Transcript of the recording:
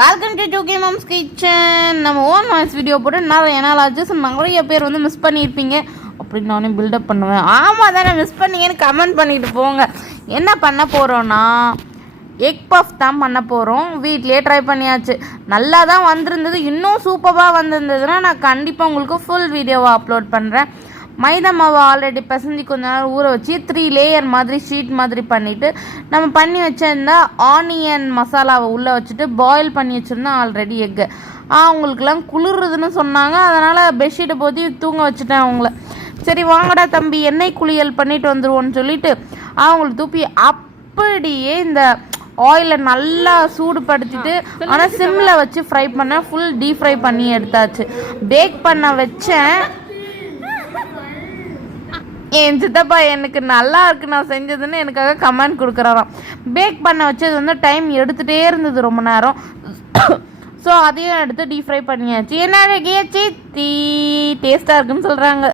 Welcome to two K moms kitchen. நம்ம own voice video போட்டு நிறைய நாள் ஆச்சு. ஸோ நிறைய பேர் வந்து மிஸ் பண்ணியிருப்பீங்க அப்படின்னு நானே பில்டப் பண்ணுவேன். ஆமாம் தானே, மிஸ் பண்ணீங்கன்னு கமெண்ட் பண்ணிட்டு போங்க. என்ன பண்ண போகிறோன்னா எக் பஃப் தான் பண்ண போகிறோம். வீட்லேயே ட்ரை பண்ணியாச்சு, நல்லா தான் வந்திருந்தது. இன்னும் சூப்பராக வந்திருந்ததுன்னா நான் கண்டிப்பாக உங்களுக்கு ஃபுல் வீடியோவை அப்லோட் பண்ணுறேன். மைதா மாவை ஆல்ரெடி பிசைஞ்சு கொஞ்ச நேரம் ஊற வச்சு 3 லேயர் மாதிரி ஷீட் மாதிரி பண்ணிவிட்டு நம்ம பண்ணி வச்சுருந்தா ஆனியன் மசாலாவை உள்ளே வச்சுட்டு பாயில் பண்ணி வச்சுருந்தேன் ஆல்ரெடி எக்கு. அவங்களுக்குலாம் குளிர்றதுன்னு சொன்னாங்க, அதனால் பெட்ஷீட்டை போற்றி தூங்க வச்சுட்டேன் அவங்கள. சரி வாங்கடா தம்பி எண்ணெய் குளியல் பண்ணிட்டு வந்துடுவோன்னு சொல்லிட்டு அவங்களுக்கு தூப்பி அப்படியே இந்த ஆயிலை நல்லா சூடுபடுத்திட்டு ஆனால் சிம்மில் வச்சு ஃப்ரை பண்ண ஃபுல் டீப் ஃப்ரை பண்ணி எடுத்தாச்சு. பேக் பண்ண வச்சேன். என் சித்தப்பா எனக்கு நல்லா இருக்கு நான் செஞ்சதுன்னு எனக்காக கமெண்ட் கொடுக்குறாராம். பேக் பண்ண வச்சது வந்து டைம் எடுத்துகிட்டே இருந்தது ரொம்ப நேரம். ஸோ அதையும் எடுத்து டீப் ஃப்ரை பண்ணியாச்சு. என்ன டேஸ்ட்டாக இருக்குன்னு சொல்கிறாங்க.